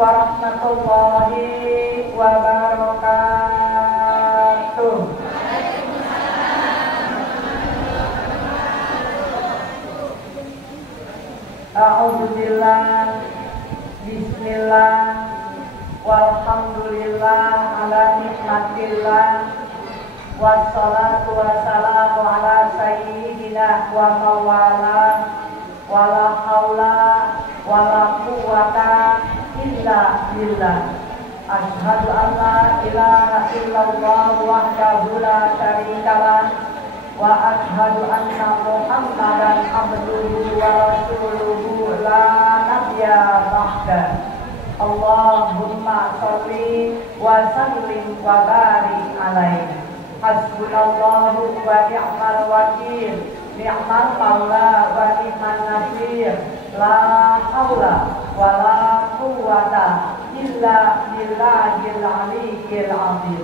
warahmatullahi wabarakatuh. A'udzubillah, bismillah, walhamdulillah, ala nikmatillah, wassalatu wassalamu ala sayyidina wa mawala, wala haula wala quwwata illa billah. Asyhadu an la ilaha illallah wahdahu la syarikalah, wa asyhadu anna Muhammadan abduhu wa rasuluhu la nabiyya ba'da. Allahumma sholli wa sallim wa barik alaihi. Hasbunallahu wa ni'mal wakil, ni'mal maula wa ni'man nasir. La haula wa la quwwata illa billahil aliyyil azim.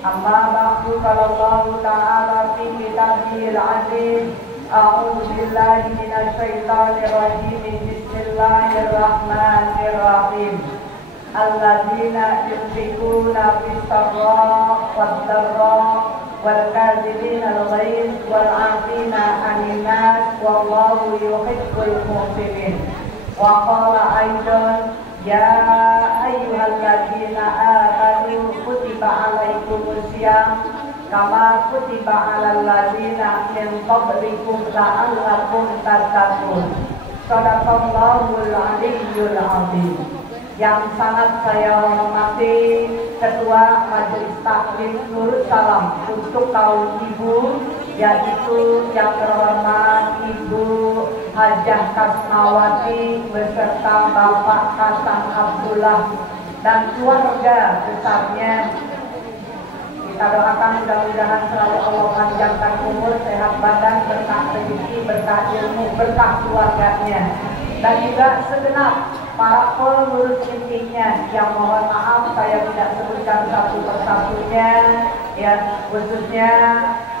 Amma ba'du, qala Allah ta'ala fi kitabihil aziz. A'udzu billahi minasy syaithanir rajim. Bismillahirrahmanirrahim. Alladzina yunfiquna fis-sarra'i wad-dharra'i wal kadhibina al-ghaiz wal 'afina 'anil nas wallahu yuhibbul muhsinin. Wa qala aidan ya ayyuhalladzina amanu kutiba 'alaikumusiyam kama kutiba 'alal ladzina min qablikum la'allakum tattaqun. Shadaqallahul aliyyul azim. Yang sangat saya hormati Ketua Majelis Taklim Nurul Salam untuk kaum ibu, yaitu yang terhormat Ibu Hajah Kasmawati beserta Bapak Kasang Abdullah dan keluarga besarnya. Kita doakan mudah-mudahan selalu Allah panjangkan umur, sehat badan, berkah rezeki, berkah ilmu, berkah keluarganya, dan juga segenap para pengurus intinya yang mohon maaf saya tidak sebutkan satu persatunya, ya, khususnya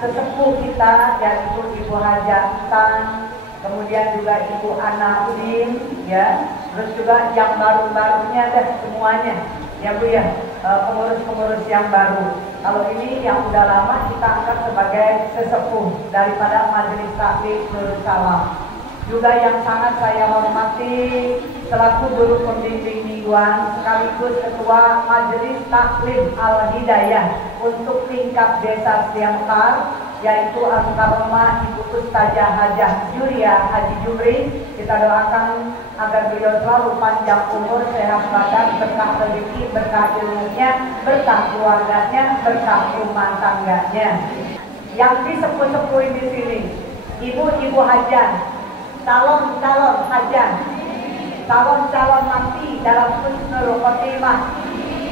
sesepuh kita yaitu Ibu Hajah Tan, kemudian juga Ibu Ana Udin, ya, terus juga yang baru-barunya dan semuanya, ya Bu ya, pengurus-pengurus yang baru. Kalau ini yang udah lama kita angkat sebagai sesepuh daripada Majelis Taklim Nurul Salam. Juga yang sangat saya hormati selaku guru pembimbing mingguan sekaligus Ketua Majelis Taklim Al-Hidayah untuk tingkat desa Siantar, yaitu Al-Karomah Ibu Ustazah Hajah Juria Haji Jumri. Kita doakan agar beliau selalu panjang umur, sehat badan, berkah rezeki, berkah ilmunya, berkah keluarganya, berkah rumah tangganya. Yang disepuh-sepuhin di sini, ibu-ibu hajah, calon-calon hajah, calon-calon nabi dalam husnul khotimah,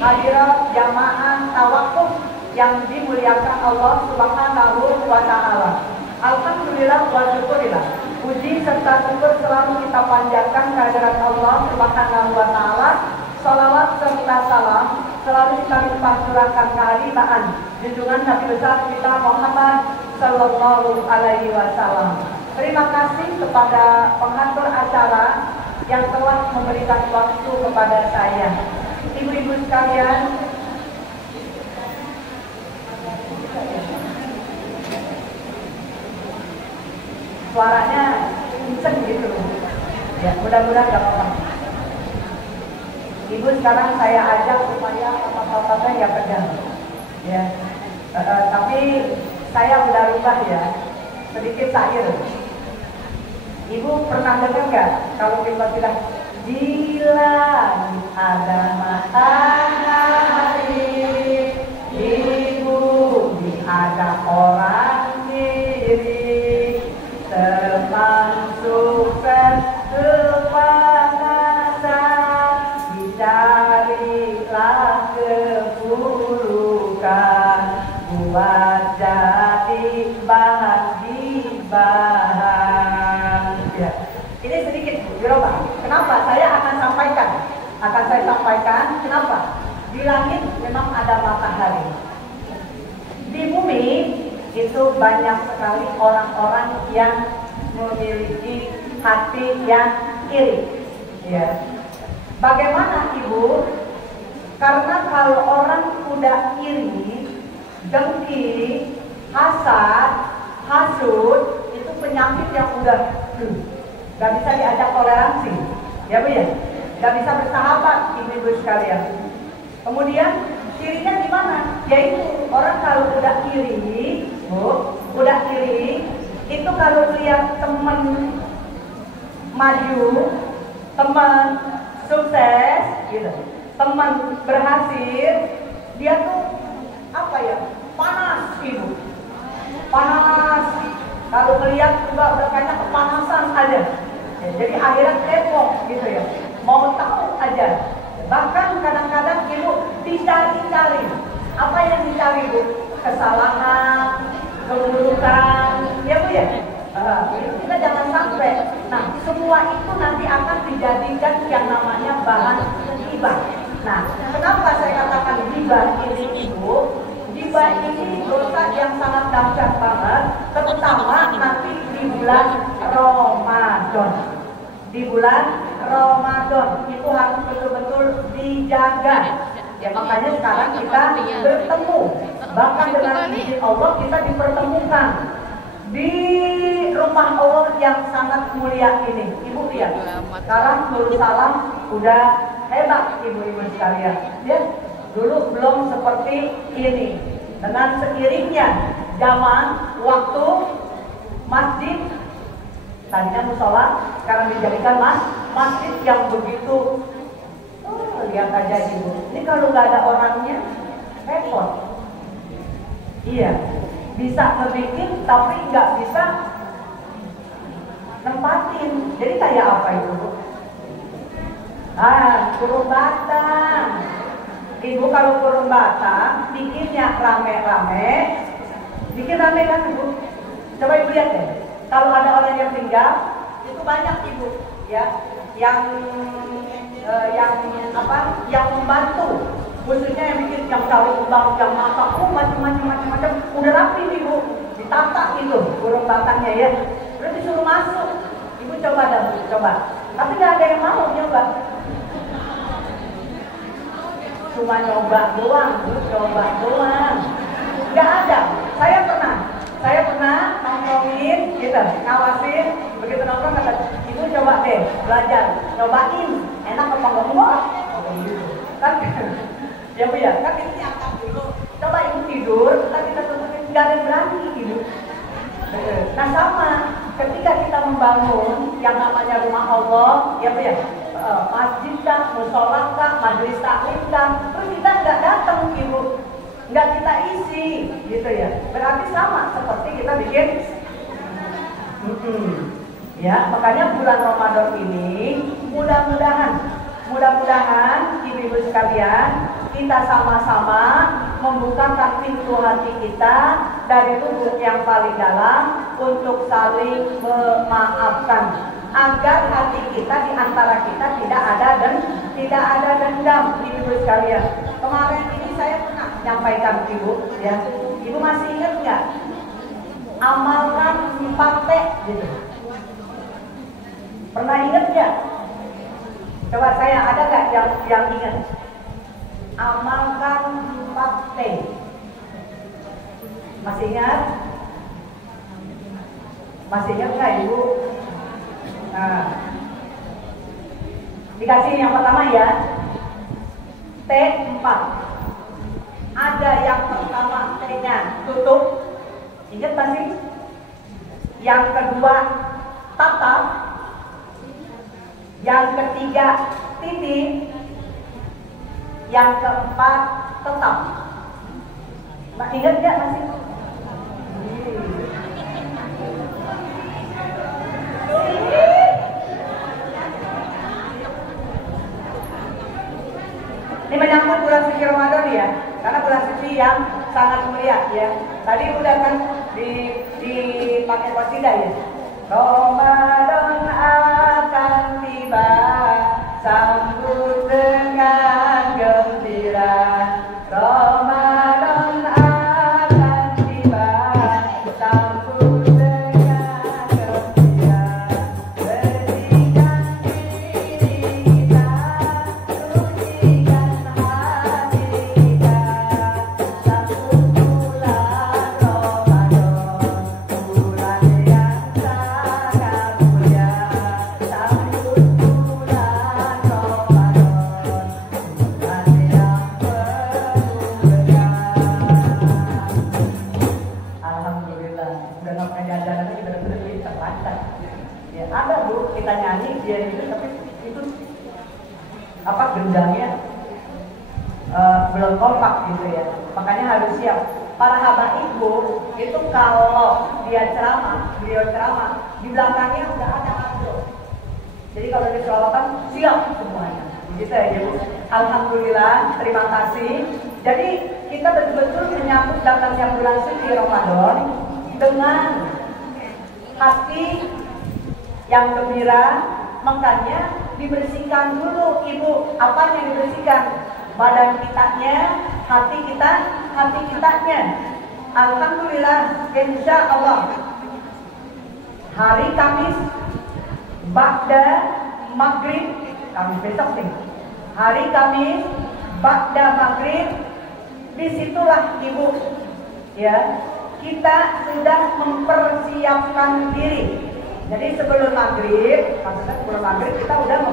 hadirat jamaah tawakuf yang dimuliakan Allah Subhanahu wa ta'ala. Alhamdulillah wa syukurillah, puji serta syukur selalu kita panjatkan kehadirat Allah Subhanahu wa ta'ala. Salawat serta salam selalu kita curahkan kehadiran junjungan Nabi besar kita Muhammad sallallahu alaihi wasallam. Terima kasih kepada pengatur acara yang telah memberikan waktu kepada saya. Ibu-ibu sekalian, suaranya kenceng gitu, ya, mudah-mudahan gak apa-apa. Ibu sekarang saya ajak supaya apa-apa ya pegang, ya. Tapi saya udah rubah ya, sedikit syair. Ibu pernah dengar nggak kalau kita bilang di langit ada matahari, di bumi ada orang diri, teman sukses kepanasan, dicarilah keburukan, buat jadi bahan gibahan. Ya. Ini sedikit dirubah. Kenapa? Saya akan saya sampaikan. Kenapa? Di langit memang ada matahari. Di bumi itu banyak sekali orang-orang yang memiliki hati yang iri. Ya. Bagaimana Ibu? Karena kalau orang udah iri, dengki, hasad, hasud, itu penyakit yang udah gak bisa diajak toleransi, ya Bu ya? Gak bisa bersahabat Ibu-ibu sekalian. Kemudian cirinya gimana? Yaitu orang kalau udah iri, Bu, udah iri, itu kalau lihat teman maju, teman sukses, gitu, teman berhasil, dia tuh apa ya? Panas Ibu, panas. Kalau melihat juga udah kayaknya kepanasan aja. Ya, jadi akhirnya kepo gitu ya, mau tahu aja. Bahkan kadang-kadang Ibu dicari-cari. Apa yang dicari Bu? Kesalahan, keburukan, ya Bu ya? Itu kita jangan sampai. Nah, semua itu nanti akan dijadikan yang namanya bahan ghibah. Nah, kenapa saya katakan ghibah ini Ibu? Ghibah ini dosa yang sangat dahsyat banget, terutama nanti di bulan Ramadan. Di bulan Ramadan itu harus betul-betul dijaga. Ya makanya sekarang kita bertemu, bahkan dengan izin Allah kita dipertemukan di rumah Allah yang sangat mulia ini. Ibu lihat, sekarang Nurul Salam udah hebat ibu-ibu sekalian. Ya, dulu belum seperti ini. Dengan seiringnya zaman, waktu, masjid tadinya musola, sekarang dijadikan masjid yang begitu. Lihat aja Ibu, ini kalau nggak ada orangnya repot. Iya, bisa ngebikin tapi nggak bisa nempatin. Jadi kayak apa itu? Kurung batang. Ibu kalau kurung batang bikinnya rame-rame, bikin rame kan Ibu? Coba Ibu lihat deh. Kalau ada orang yang tinggal, itu banyak Ibu, ya, yang membantu, khususnya yang bikin, yang cari uang, yang masak, macam-macam, udah rapi nih Bu, ditata itu burung batangnya ya, udah disuruh masuk, Ibu coba, tapi nggak ada yang mau nyoba, cuma nyoba doang, nggak ada. Saya pernah nongkrongin, gitu, ngawasin, begitu nongkrong kata, Ibu coba deh belajar, nyobain, enak apa enggak? Kan, ya Bu ya, kan ini angkat dulu, coba Ibu tidur, kita tutupin, nggak ada yang berani Ibu. Nah sama, ketika kita membangun yang namanya rumah Allah, ya Bu ya, masjid kah, musola kah, majelis taklim kah, terus kita nggak datang Ibu, nggak kita isi, gitu ya. Berarti sama seperti kita bikin, ya. Makanya bulan Ramadan ini mudah-mudahan ibu-ibu sekalian kita sama-sama membukakan pintu hati kita dari lubuk yang paling dalam untuk saling memaafkan, agar hati kita di antara kita tidak ada dendam, ibu-ibu sekalian. Kemarin ini saya pernah menyampaikan Ibu, ya. Ibu masih ingat nggak? Amalkan 4T gitu. Pernah ingat nggak? Coba saya ada nggak yang ingat? Amalkan 4T. Masih ingat? Masih ingat nggak Ibu? Nah, dikasih yang pertama ya, T4. Ada yang pertama T-nya tutup, ingat masih? Yang kedua tatap, yang ketiga titik, yang keempat tetap. Nah, ingat nggak masih? Ini menyambut bulan suci Ramadan ya, karena bulan suci yang sangat mulia ya. Tadi udah kan dipakai qasidah ya. Ramadan akan tiba, sambut dengan gembira. Ramadan akan tiba, sambut dengan gembira. Bersihkan diri kita gendangnya belum kompak gitu ya. Makanya harus siap. Para haba ibu itu kalau beliau ceramah, di belakangnya udah ada kado. Jadi kalau disolawatan siap semuanya. Gitu ya, Ibu. Alhamdulillah, terima kasih. Jadi kita betul-betul menyambut datangnya bulan suci Ramadan dengan hati yang gembira. Makanya dibersihkan dulu, Ibu. Apa yang dibersihkan? Badan kitanya, hati kitanya. Alhamdulillah, insya Allah hari Kamis ba'da maghrib, Kamis besok nih. Hari Kamis ba'da maghrib, disitulah Ibu ya, kita sudah mempersiapkan diri. Jadi sebelum maghrib, maksudnya sebelum maghrib kita udah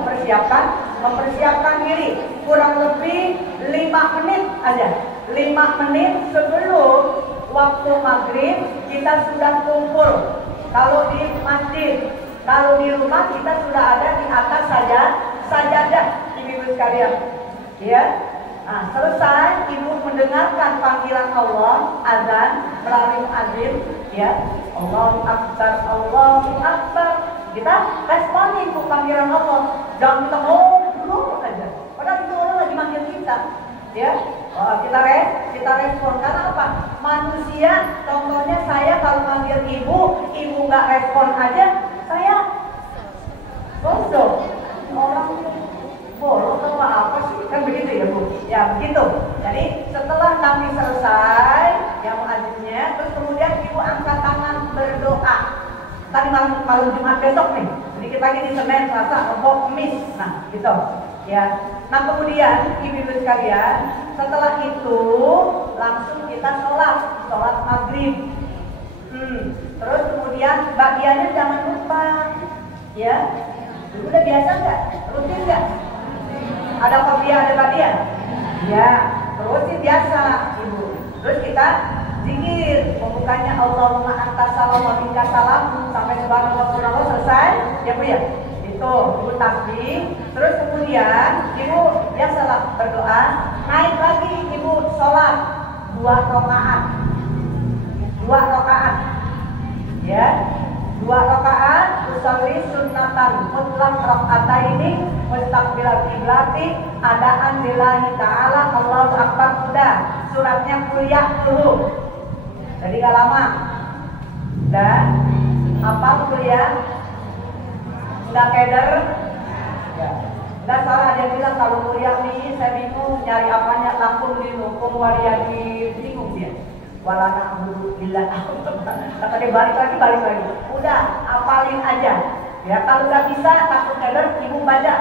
mempersiapkan diri. Kurang lebih 5 menit aja. 5 menit sebelum waktu maghrib kita sudah kumpul. Kalau di masjid, kalau di rumah kita sudah ada di atas sajadah, ibu-ibu sekalian. Ya. Nah, selesai ibu mendengarkan panggilan Allah, azan melalui muadzin, ya, Allahu Akbar, Allahu Akbar. Kita responi ibu panggilan Allah, jangan kita ngobrol aja. Padahal itu orang lagi manggil kita, ya. Kita respon karena apa? Manusia, contohnya saya kalau manggil ibu nggak respon aja, saya bodoh. Orang bolong atau apa sih? Kan begitu ya Bu? Ya begitu. Jadi setelah kami selesai yang muadzinnya, terus kemudian ibu angkat tangan berdoa. Tadi malam Jumat besok nih. Sedikit lagi di Senin, Selasa, Rabu, Kamis. Nah, gitu. Ya. Nah kemudian ibu-ibu sekalian, setelah itu langsung kita sholat maghrib. Terus kemudian bagiannya jangan lupa, ya. Udah biasa nggak? Rutin nggak? Ada qabliyah, ada ba'diyah? Ya, terus sih biasa, Ibu. Terus kita zikir, pembukanya Allahumma antas salam wa minka salam sampai subhanallah selesai, ya Bu ya. Itu Ibu tasbih, terus kemudian Ibu biasalah berdoa, naik lagi Ibu sholat 2 rakaat. 2 rakaat. Ya. 2 rakaat usolli sunnatan mutlaq raka'ataini mustaqbilal qiblati adaan lillahi ta'ala Allahu akbar. Udah suratnya kuliah dulu. Jadi gak lama. Dan apa kuliah? Udah keder? Ya. Udah salah ada yang bilang kalau kuliah nih saya bingung nyari apanya, lakum di hukum wariyadi, bingung dia. Walana abudu billah. Kata dia balik lagi. Udah apalin aja. Ya kalau nggak bisa takut keder, ibu baca.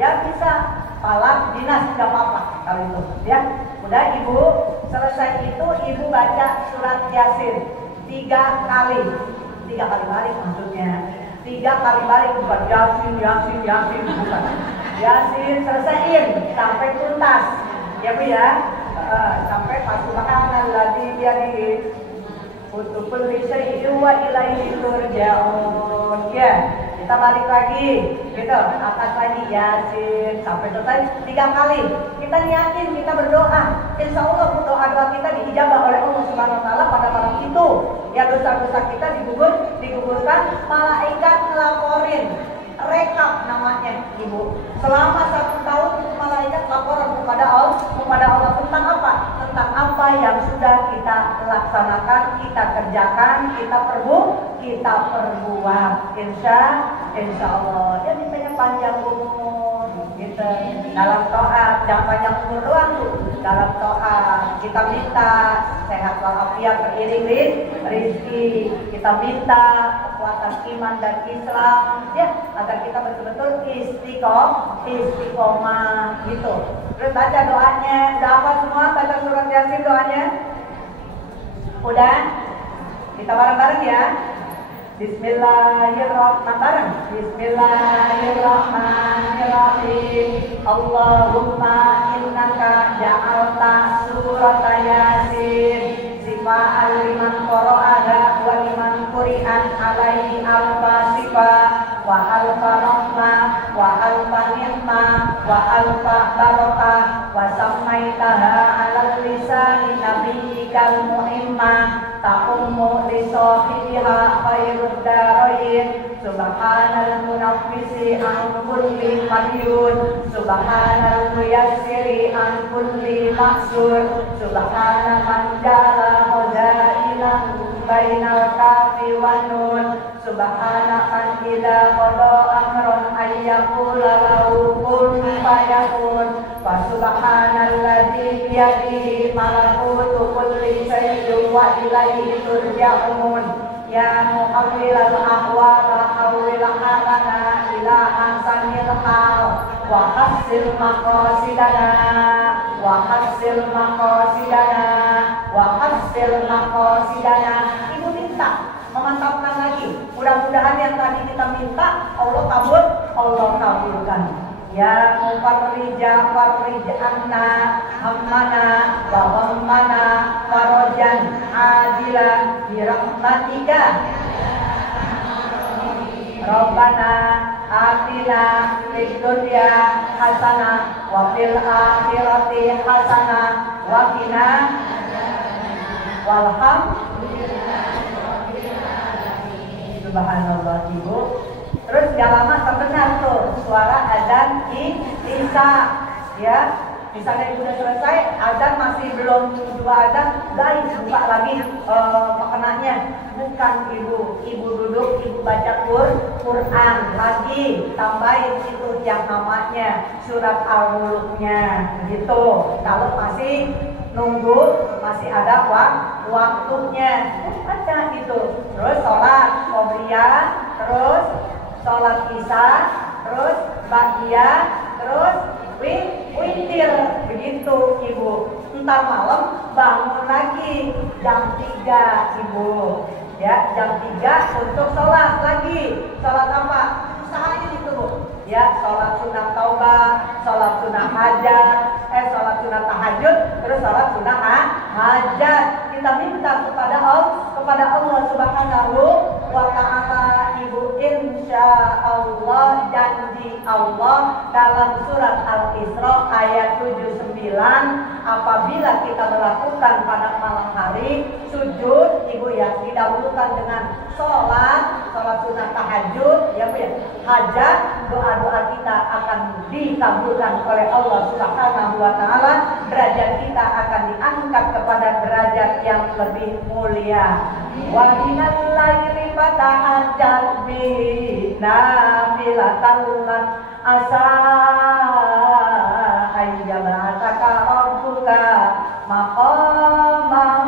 Ya bisa palak dinas nggak apa-apa kalau itu. Ya udah ibu selesai itu ibu baca surat Yasin 3 kali. 3 kali balik maksudnya. 3 kali balik bukan Yasin bukan. Yasin selesaiin sampai tuntas. Ya Bu ya. Sampai subhanal ladzi biyadihi kullu syai'in wa ilaihi turja'un. Ya, kita balik lagi, gitu. Atas lagi Yasin sampai selesai 3 kali. Kita niatin, kita berdoa. Insya Allah doa kita diijabah oleh Allah Subhanahu Wa Taala pada malam itu. Ya dosa-dosa kita digugurkan, malaikat ngelaporin. Rekap namanya Ibu. Selama 1 tahun itu malaikat laporan kepada Allah tentang apa? Tentang apa yang sudah kita laksanakan, kita kerjakan, kita perbuat. Insya Allah. Dia mintanya panjang umur, gitu. Dalam taat, jangan panjang umur doang tuh. Dalam taat kita minta sehat walafiat beriring rizki. Kita minta kekuatan iman dan Islam, ya, agar kita betul-betul istiqomah gitu. Terus baca doanya, udah apa semua baca surat Yasin doanya? Udah? Kita bareng-bareng ya. Bismillahirrahmanirrahim. Bismillahirrahmanirrahim. Allahumma innaka ja'alta surata Yasin sifa'an liman qara'aha wa liman quri'an alaihi alfa sifah wa alfa rahmah wa alfa ni'mah wa alfa barakah wa sammaitaha ala lisani nabiyyikal mu'imma ta'ummu li sahibiha khairud darain subhanal munaffisi an kulli madyun subhanal muyassiri an kulli mahzur subhana man jala khazailan bainal kafi wan nun subhana man idza qada amran ayyaqula lahu kun fayakun wa subhanalladzi biyadihi malakutu kulli shay'in wa ilaihi turja'un ya muhawwilal ahwala hawwil halana ila ahsanil hal wa hassil maqasidana wa hassil maqasidana wa hassil maqasidana. Ibu minta memantapkan lagi, mudah-mudahan yang tadi kita minta Allah kabulkan. Ya mufarrija farrij anna hammana wa ghammana farajan ajilan bi rahmatika Rabbana atina fid dunya hasanah wa fil akhirati hasanah wa qina subhanallah. Ibu terus gak lama terdengar tuh suara azan isya, ya. Misalnya ibu udah selesai, azan masih belum 2 azan, guys buka lagi pekenanya. Bukan ibu duduk, ibu baca Quran lagi, tambahin itu yang namanya surat Al-Muluknya, begitu. Kalau masih nunggu, masih ada waktunya, baca gitu. Terus sholat qobliyah, terus sholat isya, terus baqiyah, terus witir, begitu ibu. Ntar malam bangun lagi jam 3 ibu, ya jam 3 untuk sholat lagi. Sholat apa? Usahain itu bu, ya sholat sunat taubah, sholat sunat hajat, sholat sunat tahajud, terus sholat sunat hajat. Kita minta kepada Allah Subhanahu wa ta'ala ibu, insya Allah janji Allah dalam surat Al-Isra ayat 79, apabila kita melakukan pada malam hari sujud ibu ya, didahulukan dengan sholat sunat tahajud, ya bu ya, hajat, doa-doa kita akan dikabulkan oleh Allah Subhanahu wa ta'ala. Derajat kita akan diangkat kepada derajat yang lebih mulia. Wa minal laili fatahajjat bihi nafilatan lak asa ayyab'atsaka rabbuka maqaman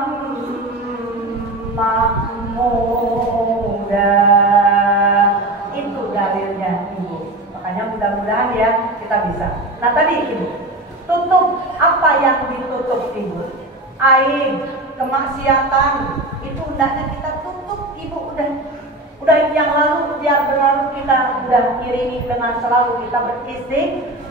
mahmuda. Itu dalilnya ibu. Makanya mudah-mudahan ya kita bisa. Nah tadi ibu, tutup apa yang ditutup ibu? Aib, kemaksiatan, itu hendaknya kita tutup ibu. Udah yang lalu biar berlalu, kita udah iringi dengan selalu kita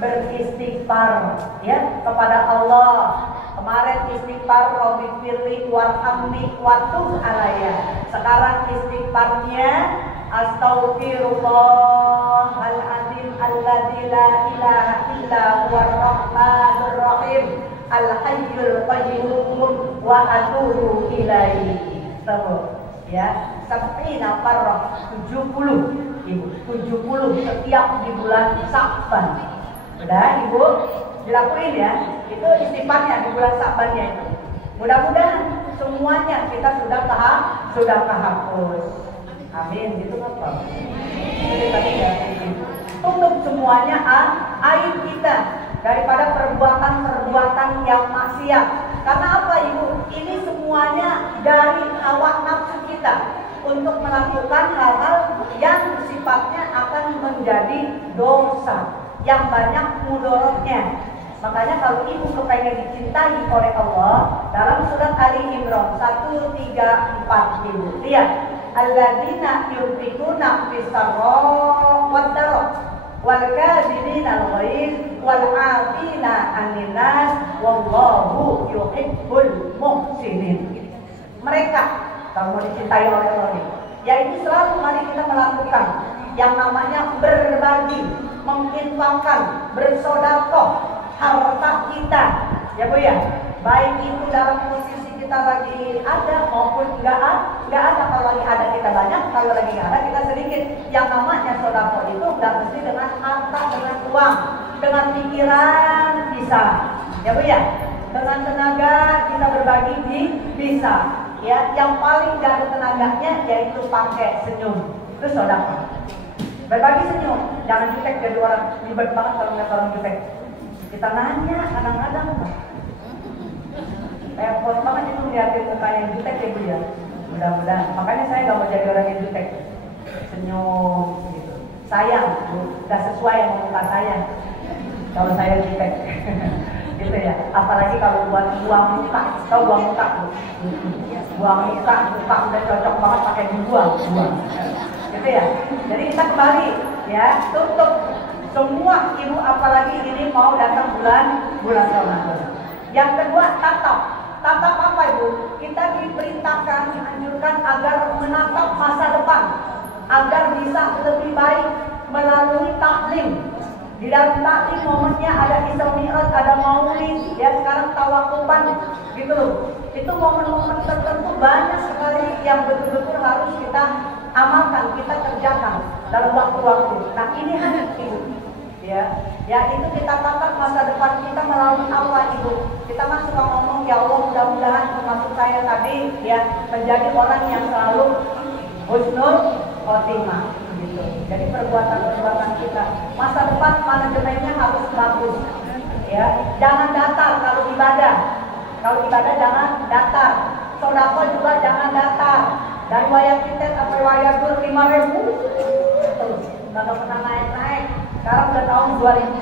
beristighfar ya kepada Allah. Kemarin istighfar Rabbighfirli warhamni watub alayya. Sekarang istighfarnya Astaghfirullahaladzim alladzi la ilaha illa huwar rahmanur rahim al-hayyul qayyum wa atubu ilaihi. Tuh ya, sampai nafarrah 70 ibu, 70 setiap di bulan Sa'ban. Udah ibu dilakuin ya, itu istighfarnya di bulan Sa'bannya itu. Mudah-mudahan semuanya kita sudah kehapus. Amin, gitu apa? Tutup semuanya aib kita daripada perbuatan-perbuatan yang maksiat. Karena apa ibu? Ini semuanya dari hawa nafsu kita untuk melakukan hal-hal yang sifatnya akan menjadi dosa yang banyak mudorotnya. Makanya kalau ibu kepengen dicintai oleh Allah, dalam surat Ali Imran 134 ibu lihat, alladzina yunfiquna fis-sarra wad-dharra wal kadhibina al-ghaiz wal 'afina 'anil nas wallahu yuhibbul muhsinin. Mereka kalau mau dicintai oleh Allah, yaitu selalu mari kita melakukan yang namanya berbagi. menginfakkan, bersedekah harta kita, ya Bu ya. Baik itu dalam posisi kita lagi ada maupun nggak ada. Kalau lagi ada kita banyak, kalau lagi nggak ada kita sedikit. Yang namanya sedekah itu nggak mesti dengan harta, dengan uang, dengan pikiran bisa, ya Bu ya. Dengan tenaga kita berbagi bisa. Ya, yang paling gak ada tenaganya yaitu pakai senyum. Itu sedekah. Berbagi senyum, jangan jutek jadi orang ribet banget kalau ngeliat orang jutek. Kita nanya kadang-kadang, repot banget itu liatin muka yang jutek ya Bu ya. Mudah-mudahan. Makanya saya gak mau jadi orang yang jutek. Senyum gitu. Sayang, gak sesuai sama muka saya. Kalau saya jutek. Gitu ya. Apalagi kalau buat buang muka, tahu buang muka Bu? Buang muka udah cocok banget pakai buang. Gitu ya. Jadi kita kembali ya, tutup semua ibu, apalagi ini mau datang bulan Ramadan. Yang kedua, tatap apa Ibu? Kita diperintahkan, dianjurkan agar menatap masa depan, agar bisa lebih baik melalui taklim. Di dalam taklim momennya ada Isra Mi'raj, ada Maulid, ya sekarang tawakupan gitu loh. Itu momen-momen tertentu banyak sekali yang betul-betul harus kita amalkan, kita kerjakan dalam waktu-waktu. Nah ini hanya Ibu, ya itu kita tatap masa depan kita melalui apa Ibu? Kita kan suka ngomong, ya Allah mudah-mudahan termasuk saya tadi ya menjadi orang yang selalu husnul khotimah. Gitu. Jadi perbuatan-perbuatan kita masa depan manajemennya harus bagus, ya. Jangan datar kalau ibadah jangan datar. Sedekah juga jangan datar. Dari wayang kita sampai wayang dur 5.000 terus nggak pernah naik. Sekarang udah tahun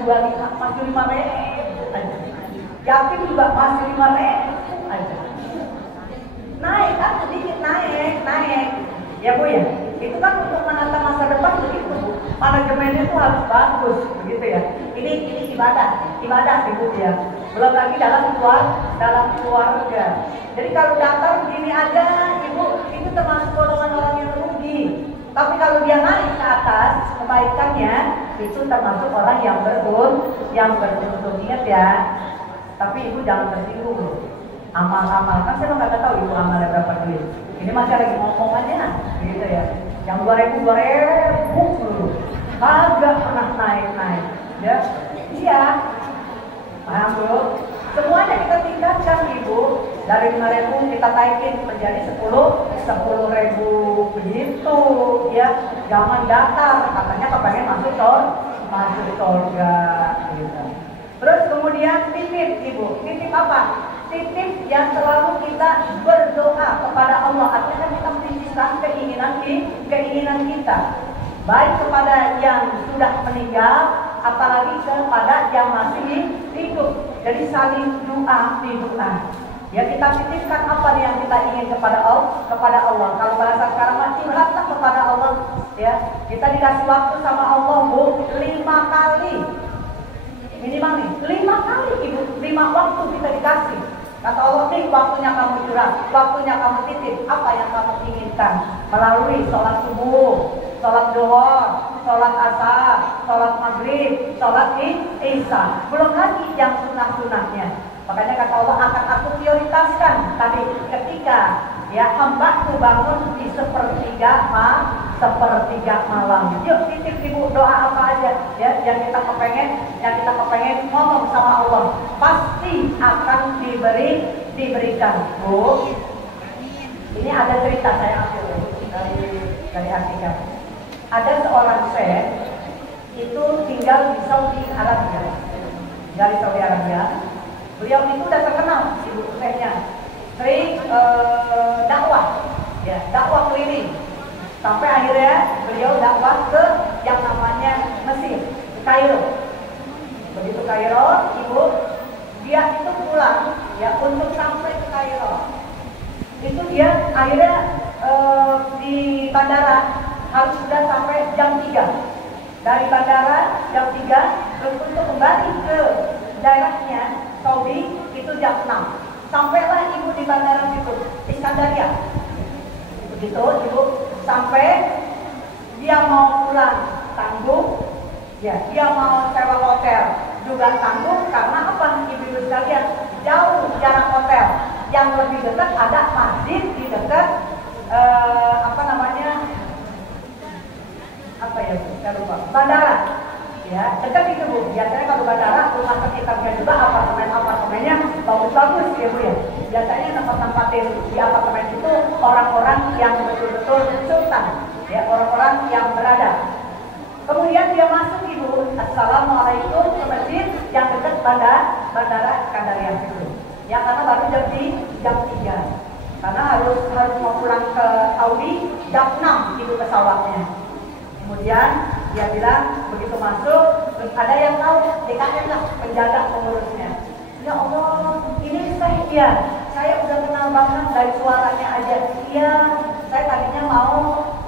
2025 masih 5.000 aja. Yakin juga masih 5.000 aja. Naik kan sedikit naik. Ya Bu ya. Itu kan untuk menata masa depan begitu Bu. Manajemennya itu harus bagus begitu ya. Ini ibadah Ibu ya. Belum lagi dalam keluarga. Jadi kalau datar begini aja Ibu, itu termasuk golongan orang yang rugi. Tapi kalau dia naik ke atas kebaikannya, itu termasuk orang yang beruntung. Ingat ya. Tapi Ibu jangan tersinggung. Amal-amal kan saya nggak tahu Ibu amalnya berapa duit. Ini masih lagi ngomong aja, gitu ya. Yang 2.000 dulu, kagak pernah naik, ya. Iya, paham Bu? Semuanya kita tingkatkan Ibu. Dari 5.000 kita naikin menjadi 10.000 begitu, ya. Jangan datar, katanya kepengen masuk surga, gitu. Terus kemudian titip Ibu, titip apa? Titip yang selalu kita berdoa kepada Allah. Artinya kita menitipkan keinginan kita, baik kepada yang sudah meninggal, apalagi kepada yang masih hidup. Jadi saling doa. Ya kita titipkan apa yang kita ingin kepada Allah. Kalau bahasa sekarang curhatlah kepada Allah. Ya kita dikasih waktu sama Allah Bu 5 kali. Minimal nih 5 kali Ibu, 5 waktu kita dikasih. Kata Allah nih waktunya kamu curhat, waktunya kamu titip apa yang kamu inginkan melalui sholat subuh, sholat zuhur, sholat asar, sholat maghrib, sholat isya. Belum lagi yang sunah-sunahnya. Makanya kata Allah akan aku prioritaskan tadi ketika ya hambaku bangun di sepertiga malam. Yuk titip Ibu doa apa aja ya yang kita kepengen ngomong sama Allah pasti akan diberikan Bu. Ini ada cerita saya ambil dari artikel. Ada seorang syekh itu tinggal di Saudi Arabia. Beliau itu udah terkenal Ibu syekhnya, sering dakwah keliling. Sampai akhirnya beliau dakwah ke yang namanya Mesir, Kairo. Begitu Kairo, Ibu, dia itu pulang ya untuk sampai ke Kairo. Itu dia akhirnya di bandara harus sudah sampai jam 3. Dari bandara jam 3, terus untuk kembali ke daerahnya Saudi itu jam 6. Sampailah Ibu di bandara itu, Iskandaria. Begitu Ibu sampai dia mau pulang tanggung, Ya, dia mau sewa hotel juga tanggung karena apa? Ibu-ibu sekalian, jauh jarak hotel. Yang lebih dekat ada masjid di dekat saya lupa, bandara. Ya, dekat itu Bu. Biasanya kalau bandara rumah sekitarnya juga apartemennya bagus-bagus ya Bu ya. Biasanya tempat-tempatin di apartemen itu orang-orang yang betul-betul sultan, ya, orang-orang yang berada. Kemudian dia masuk Ibu, assalamualaikum, ke masjid yang dekat bandara Skandaria itu. Ya, karena baru jam 3. Karena harus mau pulang ke Saudi jam 6 itu pesawatnya. Kemudian dia bilang begitu masuk, terus ada yang tahu, DKM lah, penjaga pengurusnya. Ya Allah, ini saya udah kenal banget dari suaranya aja. Iya, saya tadinya mau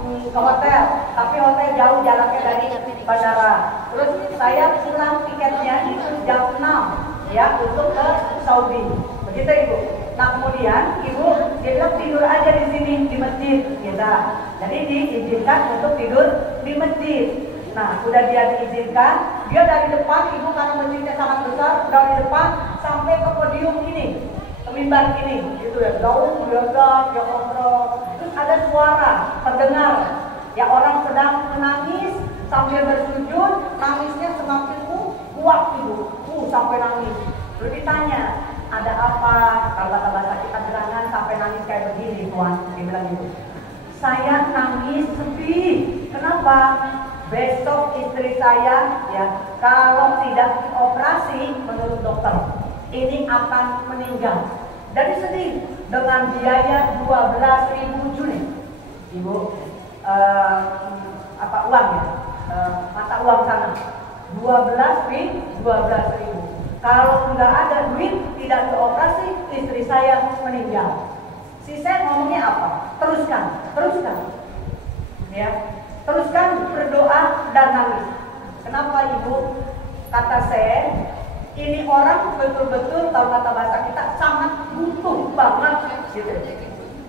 ke hotel, tapi hotel jauh jaraknya dari bandara. Terus saya pulang tiketnya itu jam 6 ya untuk ke Saudi. Begitu Ibu. Nah kemudian Ibu dia bilang tidur aja di sini di masjid, gitu. Jadi diizinkan untuk tidur di masjid. Nah sudah dia diizinkan, dia dari depan Ibu karena masjidnya sangat besar, dari depan sampai ke podium ini, ke mimbar ini, gitu ya. Jauh bergerak, ya kontrol. Terus ada suara terdengar, ya orang sedang menangis sambil bersujud, nangisnya semakin kuat Ibu, sampai nangis. Terus ditanya, ada apa? Kalau kata bahasa kita gerangan sampai nangis kayak begini Tuan, dia bilang gitu. Saya nangis sedih. Kenapa? Besok istri saya ya kalau tidak dioperasi menurut dokter ini akan meninggal. Jadi sedih dengan biaya 12.000 Juni. Ibu uang ya? Mata uang sana 12.000. Kalau nggak ada duit, tidak dioperasi, istri saya meninggal. Si saya ngomongnya apa? Teruskan. Ya, teruskan berdoa dan nangis. Kenapa Ibu? Kata saya, ini orang betul-betul kalau kata bahasa kita sangat butuh banget, gitu.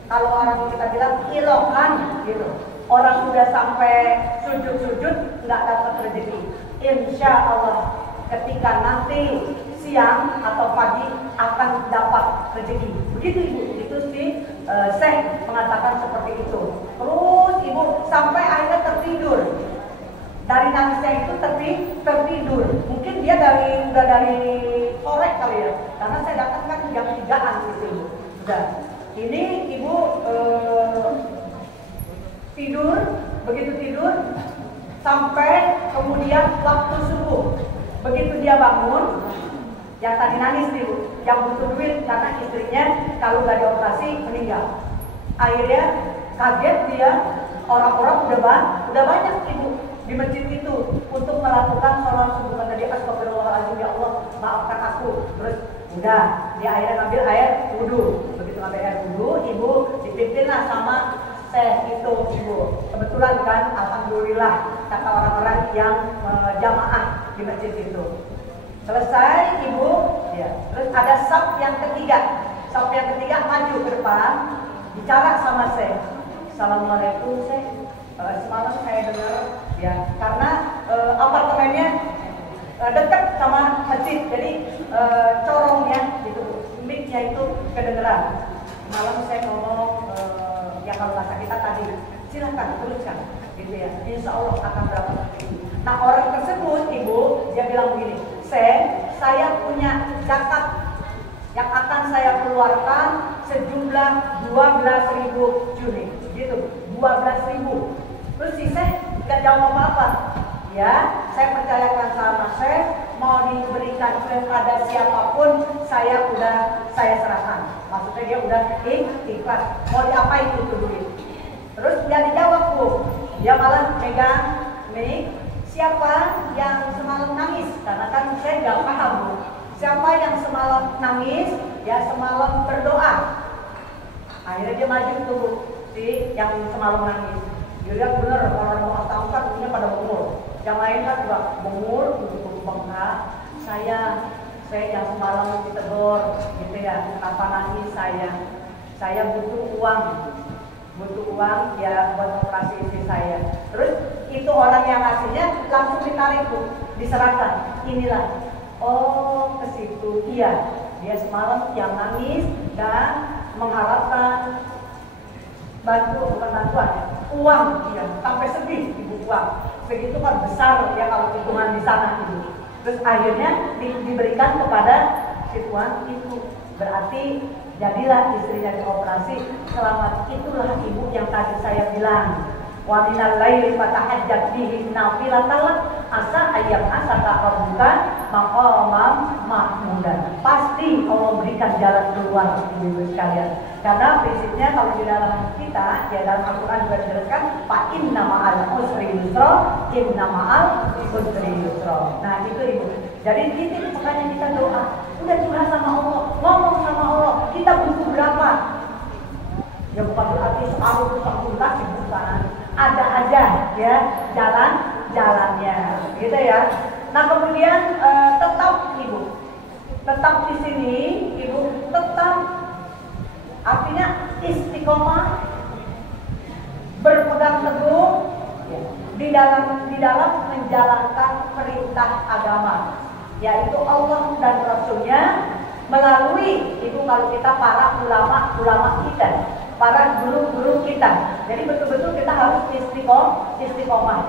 Kalau orang kita bilang ilokan, gitu. Orang sudah sampai sujud-sujud nggak dapat rezeki. Insya Allah ketika nanti siang atau pagi akan dapat rezeki. Begitu Ibu, itu si Syekh mengatakan seperti itu. Terus Ibu sampai akhirnya tertidur. Dari nangisnya itu tertidur. Mungkin dia udah dari sore kali ya. Karena saya datang kan jam 3-an gitu Ibu. Udah. Ini Ibu tidur, begitu tidur sampai kemudian waktu subuh. Begitu dia bangun, yang tadi nangis Ibu, yang butuh duit karena istrinya kalau nggak dioperasi meninggal. Akhirnya kaget dia, orang-orang udah banyak Ibu di masjid itu untuk melakukan sholat subuh. Kata dia, astagfirullahaladzim ya Allah, maafkan aku. Terus udah, dia akhirnya ngambil air wudhu. Begitu ngambil air wudhu, Ibu dipimpinlah sama Syekh itu Ibu. Kebetulan kan, alhamdulillah kata orang-orang yang jamaah di masjid itu. Selesai Ibu, ya. Terus ada saf yang ketiga. Saf yang ketiga maju ke depan, bicara sama Syekh. Assalamualaikum Syekh. Semalam saya dengar ya, karena apartemennya dekat sama masjid, jadi corongnya gitu, mic-nya itu kedengeran. Malam saya ngomong ya kalau bahasa kita tadi, silakan teruskan, gitu ya. Insya Allah akan berapa rezeki. Nah orang tersebut Ibu, dia bilang begini, saya punya zakat yang akan saya keluarkan sejumlah 12.000 Juni, gitu, 12.000. Terus si Syekh gak jawab apa-apa. Ya, saya percayakan sama Syekh, mau diberikan kepada siapapun, saya serahkan. Maksudnya dia udah ikhlas. Mau diapain itu duit? Terus dia dijawab Bu, dia malah pegang mic. Siapa yang semalam nangis? Karena kan saya nggak paham Bu. Siapa yang semalam nangis? Ya semalam berdoa. Akhirnya dia maju tuh Bu, si yang semalam nangis. Dia lihat bener orang mau tahu kan punya pada bengul. Yang lain kan juga bengul, untuk bengkak. Saya yang semalam ditegur, gitu ya. Kenapa nangis saya? Saya butuh uang ya buat operasi istri saya. Terus itu orang yang ngasihnya langsung ditarik Bu, diserahkan. Inilah, oh ke situ, iya dia semalam yang nangis dan mengharapkan bukan bantuan ya, uang dia sampai sedih ibu uang. Begitu kan besar ya kalau hitungan di sana ibu. Terus akhirnya diberikan kepada si tuan itu. Berarti jadilah istrinya dioperasi. Selamat, itulah ibu yang tadi saya bilang. Wa minal laili fatahajjat bihi nafilatan asa ayam asaka rabbuka maqamam mahmudan. Pasti Allah berikan jalan keluar ibu sekalian. Karena prinsipnya kalau di dalam kita, ya dalam Al-Quran juga dijelaskan, fa inna ma'al usri yusra, inna ma'al usri yusra. Nah itu ibu. Jadi titik makanya kita doa, udah curhat sama Allah, ngomong sama Allah, kita butuh berapa? Ya bukan berarti separuh tuntas bukan. Ada aja ya jalannya, gitu ya. Nah kemudian tetap ibu, tetap di sini ibu tetap artinya istiqomah, berpegang teguh ya, di dalam menjalankan perintah agama, yaitu Allah dan Rasulnya melalui ibu kalau kita para ulama kita, para guru-guru kita. Jadi betul-betul kita harus istiqomah.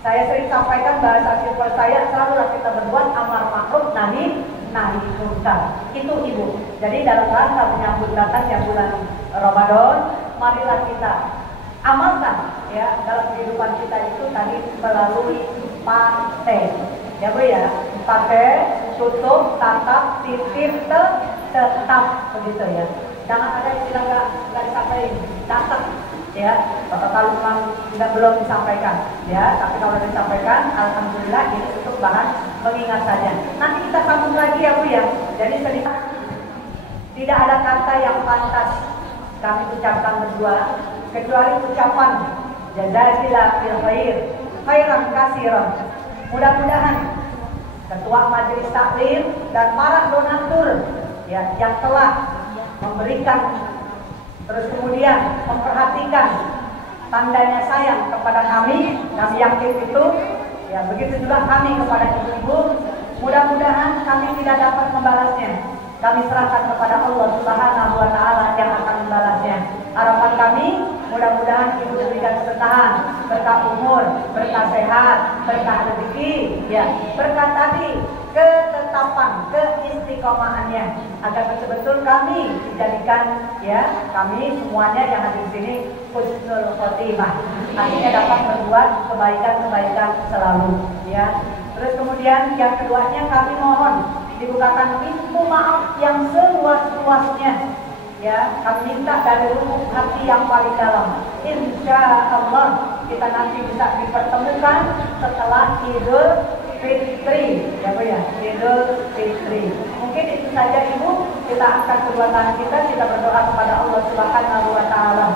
Saya sering sampaikan bahasa simpel saya, selalulah kita berbuat amar ma'ruf nahi munkar. Itu ibu. Jadi dalam rangka menyambut datangnya bulan Ramadan, marilah kita amalkan ya dalam kehidupan kita itu tadi melalui 4T. Ya Bu ya, 4T, tutup, tatap, titip, tetap, begitu ya. Jangan ada istilah nggak disampaikan, catat ya. Kalau memang belum disampaikan ya, tapi kalau disampaikan, alhamdulillah ini untuk bahan mengingat saja. Nanti kita sambung lagi ya Bu ya. Jadi sedikit, tidak ada kata yang pantas kami ucapkan berdua kecuali ucapan jazakillah bil khair, khairan katsiran. Mudah-mudahan ketua majelis taklim dan para donatur ya yang telah memberikan terus kemudian memperhatikan tandanya sayang kepada kami yakin itu ya, begitu juga kami kepada ibu-ibu. Mudah-mudahan kami tidak dapat membalasnya. Kami serahkan kepada Allah Subhanahu wa taala yang akan membalasnya. Harapan kami mudah-mudahan ibu diberikan keberkahan, berkah umur, berkah sehat, berkah rezeki, ya, berkah tadi ketetapan, keistiqomahannya, agar betul-betul kami dijadikan ya, kami semuanya yang ada di sini husnul khotimah. Artinya dapat berbuat kebaikan-kebaikan selalu, ya. Terus kemudian yang keduanya kami mohon dibukakan pintu maaf yang seluas-luasnya. Ya, kami minta dari lubuk hati yang paling dalam. Insya Allah kita nanti bisa dipertemukan setelah Idul Fitri, ya Bu ya, Idul Fitri. Mungkin itu saja Ibu. Kita angkat kedua tangan kita berdoa kepada Allah Subhanahu wa taala.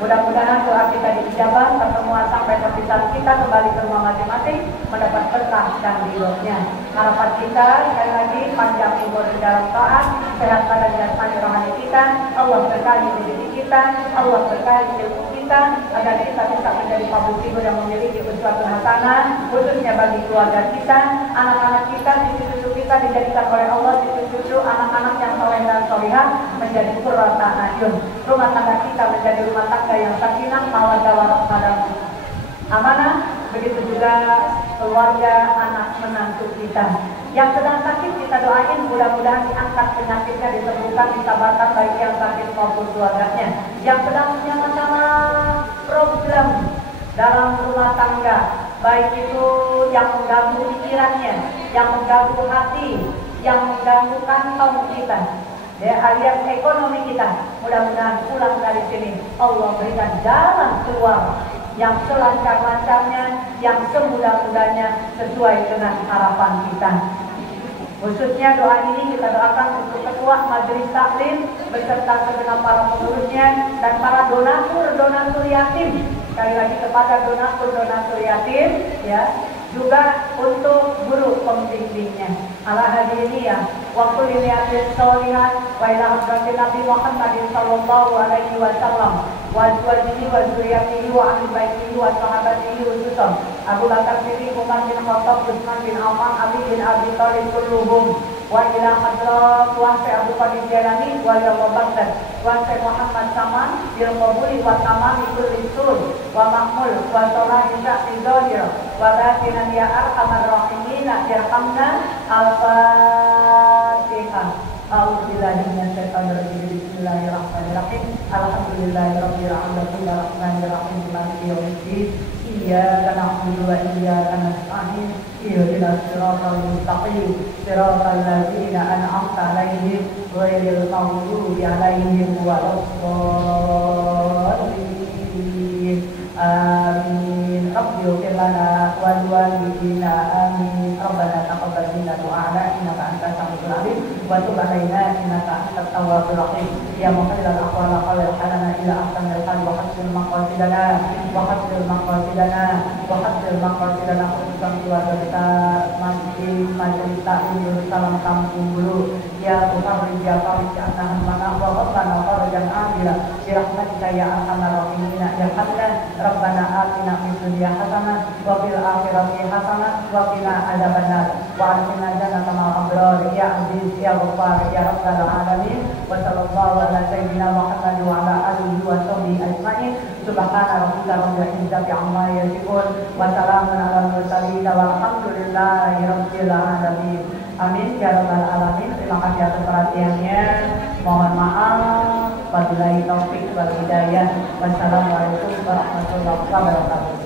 Mudah-mudahan doa kita diijabah, pertemuan sampai perpisahan kita kembali ke rumah masing-masing mendapat berkah dan ridhonya. Harapan kita sekali lagi panjang umur di dalam taat, sehat badan dan jasmani rohani kita, Allah berkahi rezeki kita, Allah berkahi ilmu kita, agar kita bisa menjadi public figure yang memiliki uswatun hasanah, khususnya bagi keluarga kita, anak-anak kita, cucu-cucu kita dijadikan oleh Allah cucu-cucu anak-anak yang soleh dan solihah menjadi qurrata a'yun. Rumah tangga kita menjadi rumah tangga yang sakinah, mawaddah warahmah, amanah. Begitu juga keluarga, anak menantu kita yang sedang sakit, kita doain mudah-mudahan diangkat penyakitnya, disembuhkan, disabarkan baik yang sakit maupun keluarganya. Yang sedang punya masalah problem dalam rumah tangga, baik itu yang mengganggu pikirannya, yang mengganggu hati, yang mengganggu kantong kita, ya, alias ekonomi kita, mudah-mudahan pulang dari sini Allah berikan jalan keluar yang selancar-lancarnya, yang semudah-mudahnya sesuai dengan harapan kita. Khususnya doa ini kita doakan untuk ketua majelis taklim beserta segenap para pengurusnya dan para donatur yatim. Sekali lagi kepada donatur yatim, ya, juga untuk guru pembimbingnya. Ala hadiriyah wa kulli niyatin sholihat wa ila hadratin Nabi Muhammadin sallallahu alaihi wasallam wa azwajihi wa dzurriyyatihi wa ahli baitihi wa sahabatihi khususan Abu Bakar Siddiq, Umar bin Khattab, Utsman bin Affan, Ali bin Abi Thalib kulluhum wa ila hadrat wa Abu Qadir Jalani wa Abu Bakar wa Muhammad Saman bil qabuli wa tamami kulli sul wa mahmul wa salahi sya'ri dhahir wa batinan ya arhamar rahimin irhamna al-Fatihah. A'udzubillahi minasyaitonir rajim. Bismillahirrahmanirrahim. Alhamdulillahirabbil alamin arrahmanir rahim maliki yaumiddin. Iyyaka na'budu wa iyyaka nasta'in. Ihdinas siratal mustaqim. Siratal ladzina an'amta 'alaihim ghairil maghdubi 'alaihim waladdallin. Amin. Rabbi ighfir lana wa liwalidina amin. Rabbana taqabbal minna du'ana innaka antas samiul alim wa tub 'alaina innaka antat tawwabur rahim. Ya muqallibal aqwal qawwil halana ila ahsanil hal wa hasil maqasidana wa hasil maqasidana wa hasil maqasidana khususan keluarga kita majelis taklim salam kampung dulu. Ya Tuhan ya Farij anna mana wa rabbana farajan amila bi rahmatika ya arhamar rahimin ya hamdan rabbana atina fid dunya hasanah wa fil akhirati hasanah wa qina adzabannar wa adkhilna jannata ma'al abrar ya aziz ya ghaffar ya rabbal alamin wa sallallahu ala sayyidina Muhammad wa ala alihi wa sahbihi ajma'in. Subhana rabbika rabbil izzati amma yasifun wa salamun alal mursalin walhamdulillahi rabbil alamin. Amin ya rabbal alamin. Terima kasih atas perhatiannya. Mohon maaf. Wabillahi taufik wal hidayah. Wassalamualaikum warahmatullahi wabarakatuh.